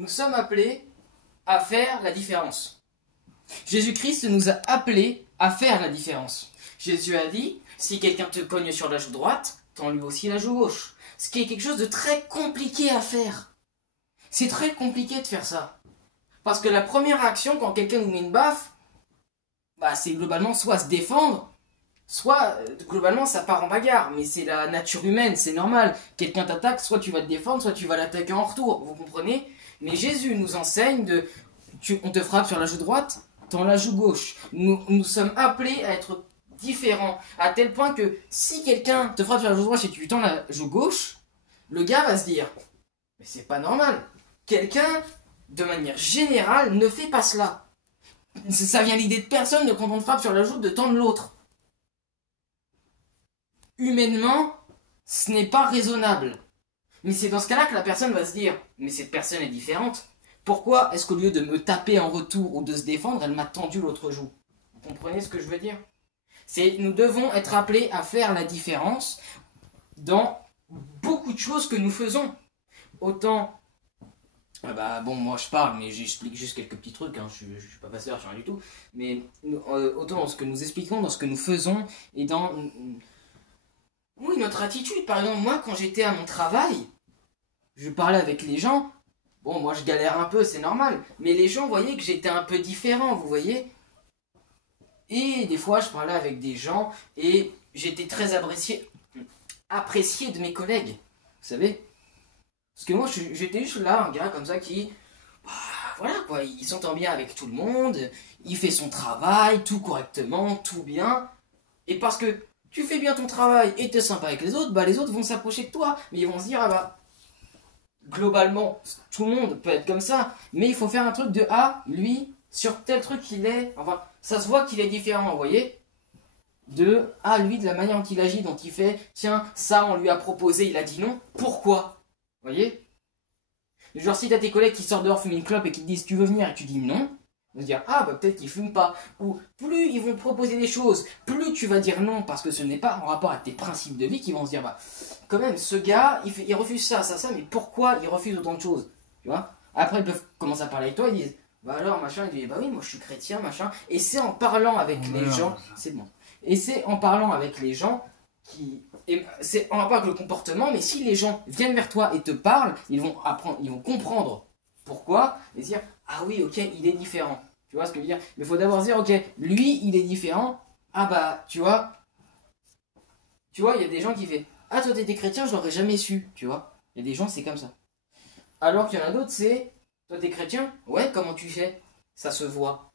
nous sommes appelés à faire la différence. Jésus-Christ nous a appelés à faire la différence. Jésus a dit, si quelqu'un te cogne sur la joue droite, tends-lui aussi la joue gauche. Ce qui est quelque chose de très compliqué à faire. C'est très compliqué de faire ça. Parce que la première réaction quand quelqu'un nous met une baffe, bah, c'est globalement soit se défendre, soit globalement ça part en bagarre. Mais c'est la nature humaine, c'est normal. Quelqu'un t'attaque, soit tu vas te défendre, soit tu vas l'attaquer en retour. Vous comprenez? Mais Jésus nous enseigne on te frappe sur la joue droite, tends la joue gauche. Nous sommes appelés à être différents. À tel point que si quelqu'un te frappe sur la joue droite et tu lui tends la joue gauche, le gars va se dire, mais c'est pas normal. Quelqu'un, de manière générale, ne fait pas cela. Ça vient l'idée de personne de quand on te frappe sur la joue de tendre l'autre. Humainement, ce n'est pas raisonnable. Mais c'est dans ce cas-là que la personne va se dire, mais cette personne est différente. Pourquoi est-ce qu'au lieu de me taper en retour ou de se défendre, elle m'a tendu l'autre joue? Vous comprenez ce que je veux dire? Nous devons être appelés à faire la différence dans beaucoup de choses que nous faisons. Autant... bon, moi je parle, mais j'explique juste quelques petits trucs, hein. Je suis pas pasteur, je suis rien du tout. Mais autant dans ce que nous expliquons, dans ce que nous faisons, et dans... Oui, notre attitude. Par exemple, moi, quand j'étais à mon travail, je parlais avec les gens. Bon, moi, je galère un peu, c'est normal. Mais les gens voyaient que j'étais un peu différent, vous voyez. Et des fois, je parlais avec des gens et j'étais très apprécié de mes collègues. Vous savez? Parce que moi, j'étais juste là, un gars comme ça qui... Bah, voilà, quoi. Il s'entend bien avec tout le monde. Il fait son travail, tout correctement, tout bien. Et parce que tu fais bien ton travail et t'es sympa avec les autres, bah les autres vont s'approcher de toi. Mais ils vont se dire, ah bah, globalement, tout le monde peut être comme ça. Mais il faut faire un truc de, ah, lui, sur tel truc il est... Enfin, ça se voit qu'il est différent, vous voyez. De, ah, lui, de la manière dont il agit, dont il fait, tiens, ça, on lui a proposé, il a dit non. Pourquoi? Vous voyez? Genre, si t'as tes collègues qui sortent dehors fumer une clope et qui te disent, tu veux venir, et tu dis non. Ils vont se dire, ah bah peut-être qu'ils fument pas. Ou plus ils vont te proposer des choses, plus tu vas dire non parce que ce n'est pas en rapport avec tes principes de vie, qu'ils vont se dire, bah quand même, ce gars, il refuse ça, mais pourquoi il refuse autant de choses? Tu vois? Après, ils peuvent commencer à parler avec toi, ils disent, bah alors, machin, ils disent, bah oui, moi je suis chrétien, machin. Et c'est en parlant avec les gens, c'est bon. Et c'est en parlant avec les gens c'est en rapport avec le comportement, mais si les gens viennent vers toi et te parlent, ils vont apprendre, ils vont comprendre pourquoi, et dire, ah oui, ok, il est différent. Tu vois ce que je veux dire? Mais il faut d'abord dire, ok, lui, il est différent. Ah bah, tu vois, il y a des gens qui font, ah toi t'étais chrétien, je l'aurais jamais su, tu vois. Il y a des gens, c'est comme ça. Alors qu'il y en a d'autres, c'est, toi t'es chrétien? Ouais, comment tu fais? Ça se voit.